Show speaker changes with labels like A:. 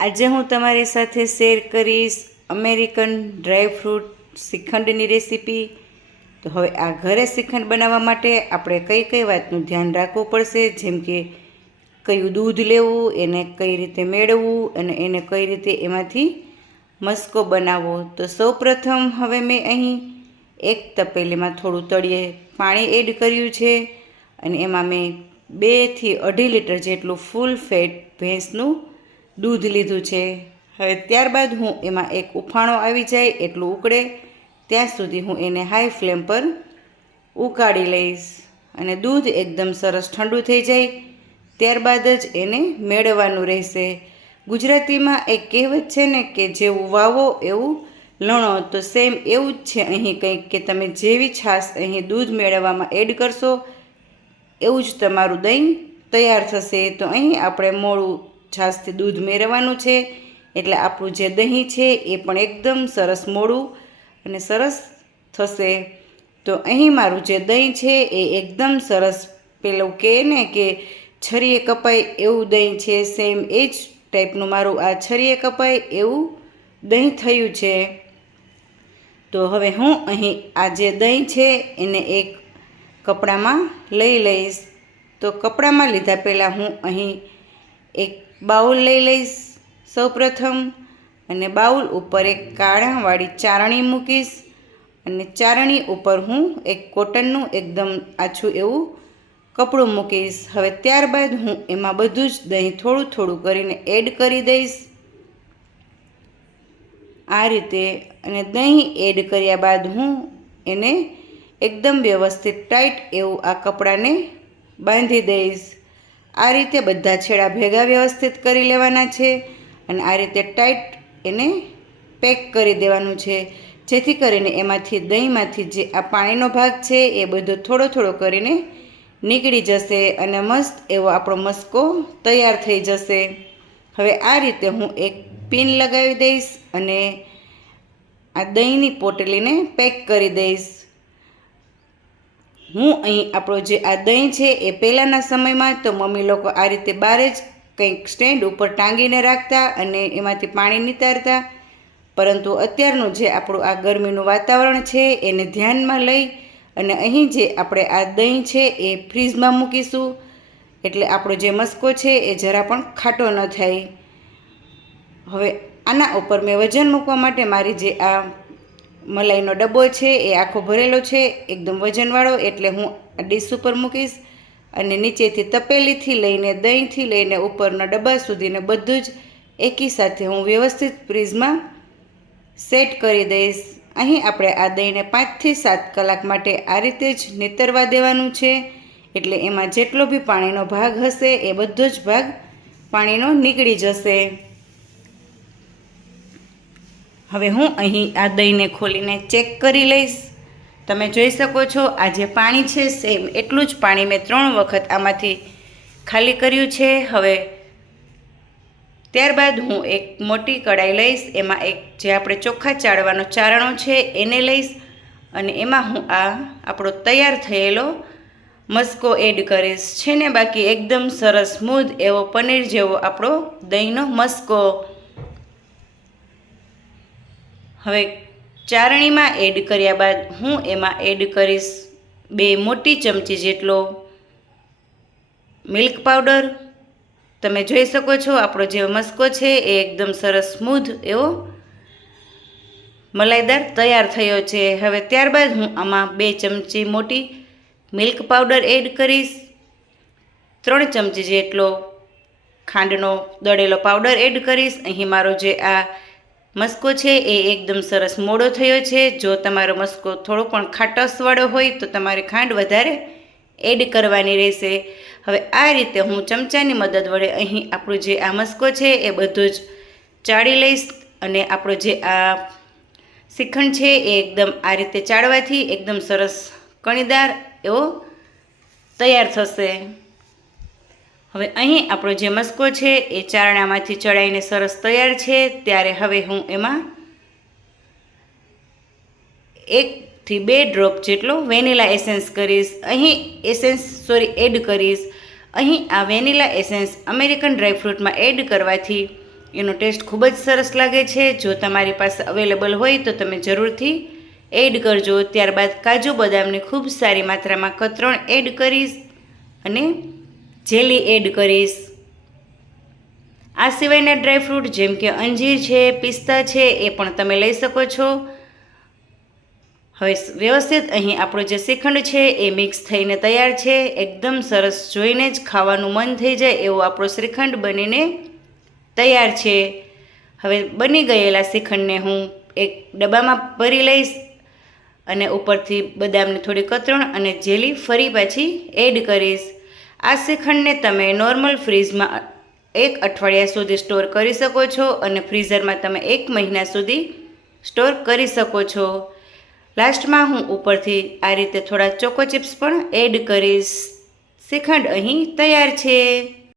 A: આજે હું તમારી સાથે શેર કરીશ અમેરિકન ડ્રાયફ્રૂટ શ્રીખંડની રેસીપી. તો હવે આ ઘરે શ્રીખંડ બનાવવા માટે આપણે કઈ કઈ વાતનું ધ્યાન રાખવું પડશે? જેમ કે કયું દૂધ લેવું, એને કઈ રીતે મેળવવું અને એને કઈ રીતે એમાંથી મસ્કો બનાવવો. તો સૌપ્રથમ હવે મેં અહીં એક તપેલીમાં થોડું તળિયે પાણી એડ કર્યું છે અને એમાં મેં બેથી અઢી લીટર જેટલું ફૂલ ફેટ ભેંસનું દૂધ લીધું છે. હવે ત્યારબાદ હું એમાં એક ઉફાણો આવી જાય એટલું ઉકળે. ત્યાં સુધી હું એને હાઈ ફ્લેમ પર ઉકાળી લઈશ અને દૂધ એકદમ સરસ ઠંડુ થઈ જાય. ત્યારબાદ જ એને મેળવવાનું રહેશે. ગુજરાતીમાં એક કહેવત છે ને કે જેવું વાવો એવું લણો, તો સેમ એવું જ છે અહીં કંઈક કે તમે જેવી છાશ અહીં દૂધ મેળવવામાં એડ કરશો, એવું જ તમારું દહીં તૈયાર થશે. તો અહીં આપણે મોડું છાશથી દૂધ મેળવવાનું છે. એટલે આપણું જે દહીં છે એ પણ એકદમ સરસ મોડું અને સરસ થશે. તો અહીં મારું જે દહીં છે એ એકદમ સરસ પેલું કહે ને કે છરીએ કપાય એવું દહીં છે સેમ એ જ ટાઈપનું મારું આ છરીએ કપાય એવું દહીં થયું છે. તો હવે હું અહીં આ જે દહીં છે એને એક કપડામાં લઈ લઈશ. તો કપડામાં લીધા પહેલાં હું અહીં એક બાઉલ લઈ લઈશ સૌપ્રથમ અને બાઉલ ઉપર એક કાળાવાળી ચારણી મૂકીશ અને ચારણી ઉપર હું એક કોટનનું એકદમ આછું એવું કપડું મૂકીશ. હવે ત્યારબાદ હું એમાં બધું જ દહીં થોડું થોડું કરીને એડ કરી દઈશ. આ રીતે અને દહીં એડ કર્યા બાદ હું એને એકદમ વ્યવસ્થિત ટાઈટ એવું આ કપડાને બાંધી દઈશ. આ રીતે બધા છેડા ભેગા વ્યવસ્થિત કરી લેવાના છે અને આ રીતે ટાઈટ એને પેક કરી દેવાનું છે. જેથી કરીને એમાંથી દહીંમાંથી જે આ પાણીનો ભાગ છે એ બધો થોડો થોડો કરીને નીકળી જશે અને મસ્ત એવો આપણો મસ્કો તૈયાર થઈ જશે. હવે આ રીતે હું એક પિન લગાવી દઈશ અને આ દહીંની પોટલીને પેક કરી દઈશ. હું અહીં આપણો જે આ દહીં છે એ પહેલાંના સમયમાં તો મમ્મી લોકો આ રીતે બહાર જ કંઈક સ્ટેન્ડ ઉપર ટાંગીને રાખતા અને એમાંથી પાણી નિતારતા. પરંતુ અત્યારનું જે આપણું આ ગરમીનું વાતાવરણ છે એને ધ્યાનમાં લઈ અને અહીં જે આપણે આ દહીં છે એ ફ્રીજમાં મૂકીશું. એટલે આપણો જે મસ્કો છે એ જરા પણ ખાટો ન થાય. હવે આના ઉપર મેં વજન મૂકવા માટે મારી જે આ મલાઈનો ડબ્બો છે, એ આખો ભરેલો છે, એકદમ વજનવાળો, એટલે હું આ ડીશ ઉપર મૂકીશ અને નીચેથી તપેલીથી લઈને દહીંથી લઈને ઉપરના ડબ્બા સુધીને બધું જ એકી સાથે હું વ્યવસ્થિત ફ્રીજમાં સેટ કરી દઈશ. અહીં આપણે આ દહીંને પાંચથી સાત કલાક માટે આ રીતે જ નીતરવા દેવાનું છે, એટલે એમાં જેટલો બી પાણીનો ભાગ હશે, એ બધો જ ભાગ પાણીનો નીકળી જશે. હવે હું અહીં આ દહીંને ખોલીને ચેક કરી લઈશ. તમે જોઈ શકો છો, આ જે પાણી છે સેમ એટલું જ પાણી મેં ત્રણ વખત આમાંથી ખાલી કર્યું છે. હવે ત્યારબાદ હું એક મોટી કડાઈ લઈશ, એમાં એક જે આપણે ચોખ્ખા ચાળવાનો ચારણો છે એને લઈશ અને એમાં હું આ આપણો તૈયાર થયેલો મસ્કો એડ કરીશ. છે ને બાકી એકદમ સરસ, સ્મૂધ એવો પનીર જેવો આપણો દહીંનો મસ્કો. હવે ચારણીમાં એડ કર્યા બાદ હું એમાં એડ કરીશ બે મોટી ચમચી જેટલો મિલ્ક પાવડર. તમે જોઈ શકો છો, આપણો જે મસ્કો છે એ એકદમ સરસ સ્મૂધ એવો મલાઈદાર તૈયાર થયો છે. હવે ત્યારબાદ હું આમાં બે ચમચી મોટી મિલ્ક પાવડર એડ કરીશ. ત્રણ ચમચી જેટલો ખાંડનો દળેલો પાવડર એડ કરીશ. અહીં મારો જે આ મસ્કો છે એ એકદમ સરસ મોડો થયો છે. જો તમારો મસ્કો થોડો પણ ખાટસવાળો હોય તો તમારે ખાંડ વધારે એડ કરવાની રહેશે. હવે આ રીતે હું ચમચાની મદદ વડે અહીં આપણું જે આ મસ્કો છે એ બધું જ ચાળી લઈશ અને આપણો જે આ શ્રીખંડ છે એ એકદમ આ રીતે ચાળવાથી એકદમ સરસ કણીદાર એવો તૈયાર થશે. હવે અહીં આપણો જે મસ્કો છે, એ ચારણામાંથી ચડાઈને સરસ તૈયાર છે. ત્યારે હવે હું એમાં એકથી બે ડ્રોપ જેટલો વેનીલા એસેન્સ કરીશ. અહીં એસેન્સ, સોરી, એડ કરીશ. અહીં આ વેનીલા એસેન્સ અમેરિકન ડ્રાયફ્રૂટમાં એડ કરવાથી એનો ટેસ્ટ ખૂબ જ સરસ લાગે છે. જો તમારી પાસે અવેલેબલ હોય તો તમે જરૂરથી એડ કરજો. ત્યારબાદ કાજુ બદામની ખૂબ સારી માત્રામાં કતરણ એડ કરીશ અને જેલી એડ કરીશ. આ સિવાયના ડ્રાયફ્રૂટ જેમ કે અંજીર છે, પિસ્તા છે, એ પણ તમે લઈ શકો છો. હવે વ્યવસ્થિત અહીં આપણો જે શ્રીખંડ છે એ મિક્સ થઈને તૈયાર છે. એકદમ સરસ જોઈને જ ખાવાનું મન થઈ જાય એવો આપણો શ્રીખંડ બનીને તૈયાર છે. હવે બની ગયેલા શ્રીખંડને હું એક ડબ્બામાં ભરી લઈશ અને ઉપરથી બદામની થોડી કતરણ અને જેલી ફરી પાછી એડ કરીશ. આ શ્રીખંડને તમે નોર્મલ ફ્રીજમાં એક અઠવાડિયા સુધી સ્ટોર કરી શકો છો અને ફ્રીઝરમાં તમે એક મહિના સુધી સ્ટોર કરી શકો છો. લાસ્ટમાં હું ઉપરથી આ રીતે થોડા ચોકો ચિપ્સ પણ એડ કરીશ. શ્રીખંડ અહીં તૈયાર છે.